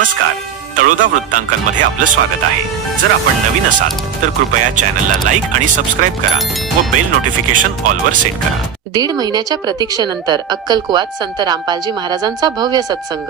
नमस्कार. तळोदा वृत्तांकनमध्ये आपलं स्वागत आहे. जर आपण नवीन असाल तर कृपया चॅनलला लाईक आणि सबस्क्राईब करा व बेल नोटिफिकेशन ऑलवर सेट करा. दीड महिन्याच्या प्रतीक्षेनंतर अक्कलकुवात संत रामपालजी महाराजांचा भव्य सत्संग.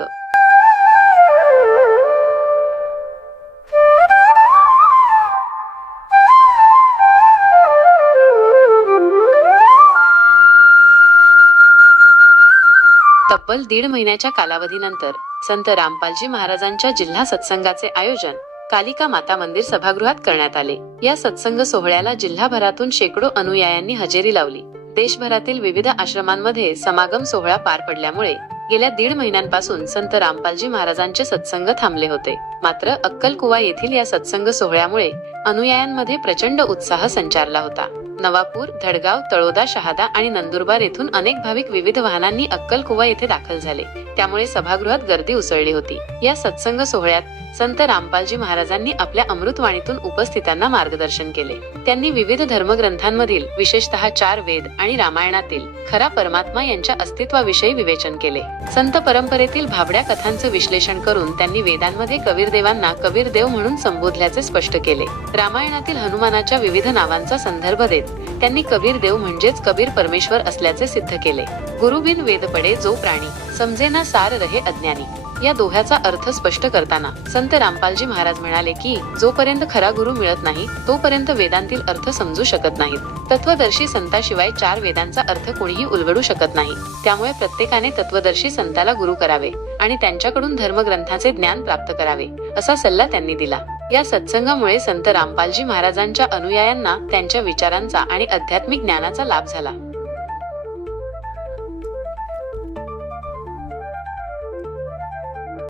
तब्बल दीड महिन्याच्या कालावधीनंतर संत रामपालजी महाराजांच्या जिल्हा सत्संगाचे आयोजन कालिका माता मंदिर सभागृहात करण्यात आले. या सत्संग सोहळ्याला जिल्हाभरातून शेकडो अनुयायांनी हजेरी लावली. देशभरातील विविध आश्रमांमध्ये समागम सोहळा पार पडल्यामुळे गेल्या दीड महिन्यांपासून संत रामपालजी महाराजांचे सत्संग थांबले होते. मात्र अक्कलकुवा येथील या सत्संग सोहळ्यामुळे अनुयायांमध्ये प्रचंड उत्साह संचारला होता. नवापूर धडगाव तळोदा शहादा आणि नंदुरबार येथून अनेक भाविक विविध वाहनांनी अक्कलकुवा येथे दाखल झाले. त्यामुळे सभागृहात गर्दी उसळली होती. या सत्संग सोहळ्यात संत रामपालजी महाराजांनी आपल्या अमृतवाणीतून उपस्थितांना मार्गदर्शन केले. त्यांनी विविध धर्मग्रंथांमधील विशेषतः चार वेद आणि रामायणातील खरा परमात्मा यांच्या अस्तित्वाविषयी विवेचन केले. संत परंपरेतील भाबड्या कथांचं विश्लेषण करून त्यांनी वेदांमध्ये कबीरदेवांना कबीरदेव म्हणून संबोधल्याचे स्पष्ट केले. रामायणातील हनुमानाच्या विविध नावांचा संदर्भ देत त्यांनी कबीरदेव म्हणजेच कबीर परमेश्वर असल्याचे सिद्ध केले. गुरुबिन वेद पडे जो प्राणी समजेना सार रहे अज्ञानी. या दोह्याचा अर्थ स्पष्ट करताना संत रामपालजी महाराज म्हणाले की जोपर्यंत खरा गुरु मिळत नाही तोपर्यंत वेदांतील अर्थ समजू शकत नाहीत. तत्वदर्शी संताशिवाय चार वेदांचा अर्थ कोणीही उलगडू शकत नाही. त्यामुळे प्रत्येकाने तत्वदर्शी संताला गुरु करावे आणि त्यांच्याकडून धर्मग्रंथाचे ज्ञान प्राप्त करावे असा सल्ला त्यांनी दिला. या सत्संगामुळे संत रामपालजी महाराजांच्या अनुयायांना त्यांच्या विचारांचा आणि आध्यात्मिक ज्ञानाचा लाभ झाला.